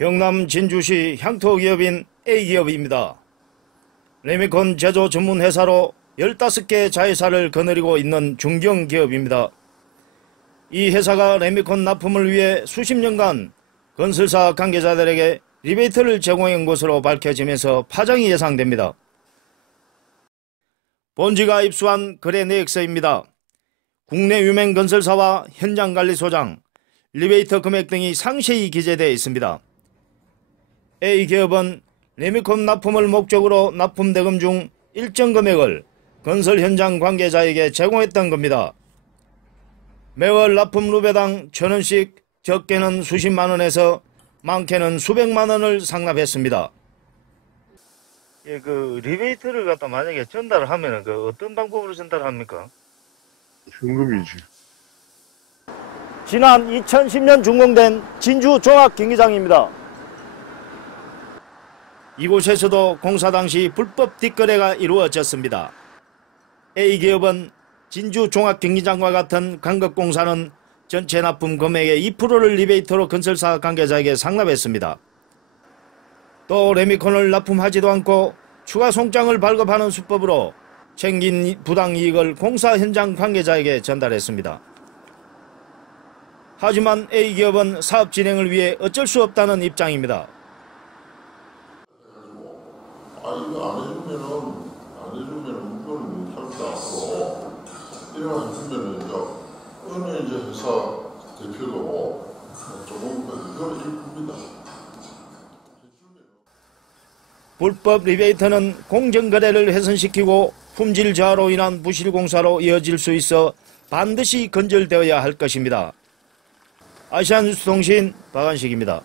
경남 진주시 향토기업인 A기업입니다. 레미콘 제조 전문 회사로 15개 자회사를 거느리고 있는 중견기업입니다. 이 회사가 레미콘 납품을 위해 수십 년간 건설사 관계자들에게 리베이트를 제공한 것으로 밝혀지면서 파장이 예상됩니다. 본지가 입수한 거래 내역서입니다. 국내 유명 건설사와 현장관리소장, 리베이터 금액 등이 상세히 기재되어 있습니다. A기업은 레미콘 납품을 목적으로 납품 대금 중 일정 금액을 건설 현장 관계자에게 제공했던 겁니다. 매월 납품 루베당 천원씩 적게는 수십만 원에서 많게는 수백만 원을 상납했습니다. 예, 그 리베이트를 갖다 만약에 전달을 하면은 그 어떤 방법으로 전달합니까? 현금이지. 지난 2010년 준공된 진주 종합 경기장입니다. 이곳에서도 공사 당시 불법 뒷거래가 이루어졌습니다. A기업은 진주 종합 경기장과 같은 광급공사는 전체 납품 금액의 2%를 리베이터로 건설사 관계자에게 상납했습니다. 또 레미콘을 납품하지도 않고 추가 송장을 발급하는 수법으로 챙긴 부당 이익을 공사 현장 관계자에게 전달했습니다. 하지만 A기업은 사업 진행을 위해 어쩔 수 없다는 입장입니다. 아, 안 해주면은, 안 해주면은 물건을 못 팔다 앞으로. 이래만 해주면은 이제, 어느 이제 회사 대표도 조금 이걸 일굽니다. 불법 리베이터는 공정거래를 훼손시키고 품질 저하로 인한 부실공사로 이어질 수 있어 반드시 건절되어야 할 것입니다. 아시아뉴스통신 박한식입니다.